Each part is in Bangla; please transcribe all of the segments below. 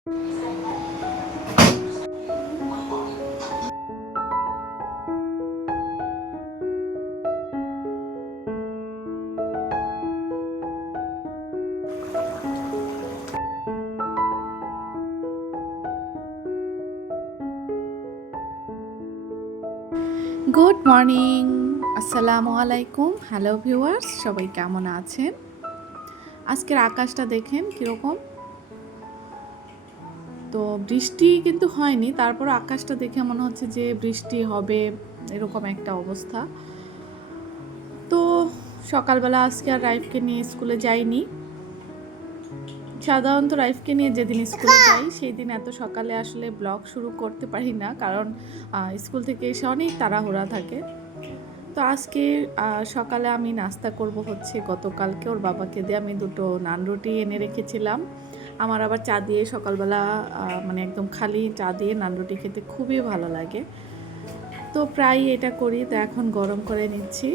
গুড মর্নিং, আসসালামু আলাইকুম। হ্যালো ভিউয়ার্স, সবাই কেমন আছেন? আজকের আকাশটা দেখেন কীরকম। তো বৃষ্টি কিন্তু হয়নি, তারপর আকাশটা দেখে মনে হচ্ছে যে বৃষ্টি হবে, এরকম একটা অবস্থা। তো সকালবেলা আজকে আর রাইফকে নিয়ে স্কুলে যাইনি। সাধারণত রাইফকে নিয়ে যেদিন স্কুলে যাই সেই দিন এত সকালে আসলে ব্লগ শুরু করতে পারি না, কারণ স্কুল থেকে এসে অনেক তাড়াহুড়া থাকে। তো আজকে সকালে আমি নাস্তা করব হচ্ছে, গতকালকে ওর বাবাকে দিয়ে আমি দুটো নান রুটি এনে রেখেছিলাম। আমার আবার চা দিয়ে সকালবেলা মানে একদম খালি চা দিয়ে নান রুটি খেতে খুবই ভালো লাগে। তো প্রায় এটা করি। তো এখন গরম করে নিচ্ছি।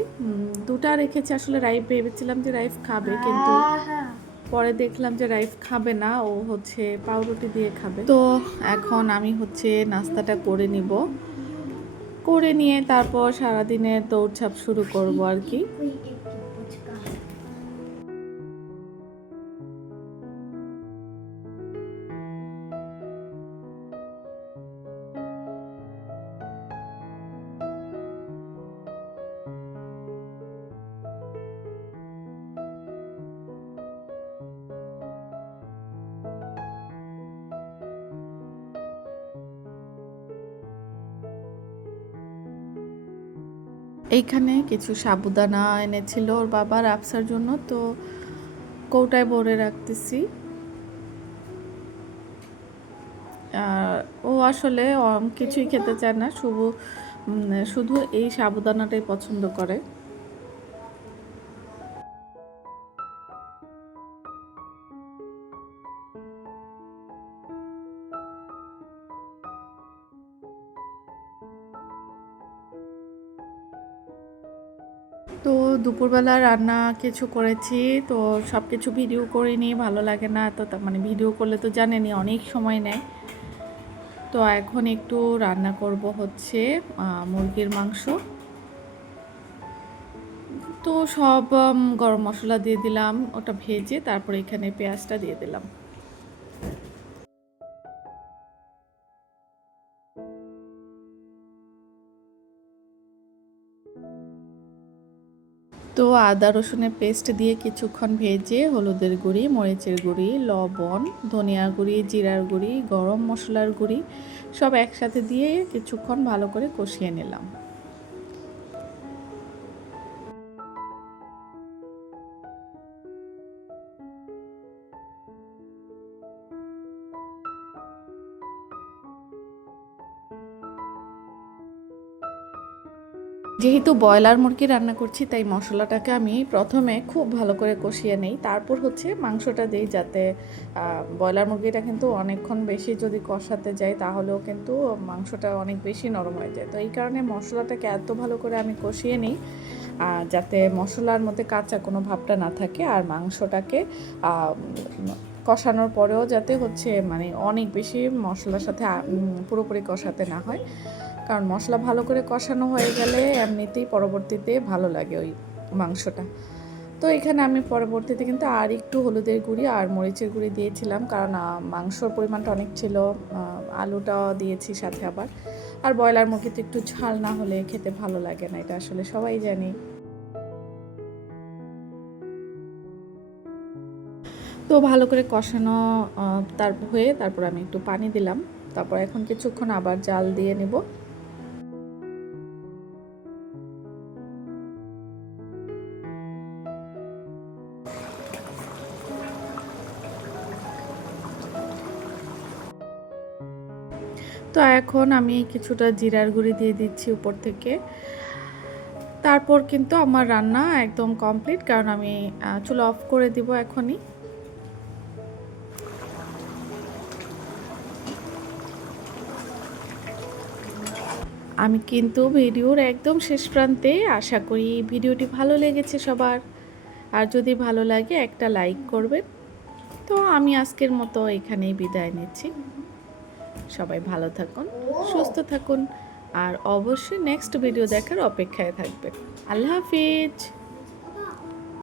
দুটা রেখেছি, আসলে রাইফ ভেবেছিলাম যে রাইফ খাবে, কিন্তু পরে দেখলাম যে রাইফ খাবে না, ও হচ্ছে পাউরুটি দিয়ে খাবে। তো এখন আমি হচ্ছে নাস্তাটা করে নিব, করে নিয়ে তারপর সারাদিনের দৌড়ঝাঁপ শুরু করব আর কি। এইখানে কিছু সাবুদানা এনেছিল ওর বাবার আফসার জন্য, তো কৌটায় ভরে রাখতেছি। আর ও আসলে কিছুই খেতে চায় না, শুধু এই সাবুদানাটাই পছন্দ করে। তো দুপুরবেলা রান্না কিছু করেছি, তো সব কিছু ভিডিও করিনি, ভালো লাগে না তো, মানে ভিডিও করলে তো জানেনই অনেক সময় নেয়। তো এখন একটু রান্না করব হচ্ছে মুরগির মাংস। তো সব গরম মশলা দিয়ে দিলাম, ওটা ভেজে তারপরে এখানে পেঁয়াজটা দিয়ে দিলাম। তো আদা রসুনের পেস্ট দিয়ে কিছুক্ষণ ভেজে হলুদের গুঁড়ি, মরিচের গুঁড়ি, লবণ, ধনিয়ার গুঁড়ি, জিরার গুঁড়ি, গরম মশলার গুঁড়ি সব একসাথে দিয়ে কিছুক্ষণ ভালো করে কষিয়ে নিলাম। যেহেতু ব্রয়লার মুরগি রান্না করছি, তাই মশলাটাকে আমি প্রথমে খুব ভালো করে কষিয়ে নেই, তারপর হচ্ছে মাংসটা দিই, যাতে ব্রয়লার মুরগিটা কিন্তু অনেকক্ষণ বেশি যদি কষাতে যাই তাহলেও কিন্তু মাংসটা অনেক বেশি নরম হয়ে যায়। তো এই কারণে মশলাটাকে এত ভালো করে আমি কষিয়ে নিই যাতে মশলার মধ্যে কাঁচা কোনো ভাবটা না থাকে, আর মাংসটাকে কষানোর পরেও যাতে হচ্ছে মানে অনেক বেশি মশলার সাথে পুরোপুরি কষাতে না হয়, কারণ মশলা ভালো করে কষানো হয়ে গেলে এমনিতেই পরবর্তীতে ভালো লাগে ওই মাংসটা। তো এখানে আমি পরবর্তীতে কিন্তু আর একটু হলুদের গুঁড়ি আর মরিচের গুঁড়ি দিয়েছিলাম, কারণ মাংসর পরিমাণটা অনেক ছিল, আলুটা দিয়েছি সাথে আবার। আর ব্রয়লার মুরগিতে একটু ঝাল না হলে খেতে ভালো লাগে না, এটা আসলে সবাই জানি। তো ভালো করে কষানো তারপর আমি একটু পানি দিলাম, তারপর এখন কিছুক্ষণ আবার জাল দিয়ে নেব। তো এখন আমি কিছুটা জিরার গুঁড়ি দিয়ে দিচ্ছি উপর থেকে। তারপর কিন্তু আমার রান্না একদম কমপ্লিট, কারণ আমি চুলা অফ করে দিব এখনই। আমি কিন্তু ভিডিওর একদম শেষ প্রান্তে, আশা করি ভিডিওটি ভালো লেগেছে সবার। আর যদি ভালো লাগে একটা লাইক করবেন। তো আমি আজকের মতো এখানেই বিদায় নিচ্ছি। সবাই ভালো থাকুন, সুস্থ থাকুন, আর অবশ্যই নেক্সট ভিডিও দেখার অপেক্ষায় থাকবেন। আল্লাহ হাফিজ।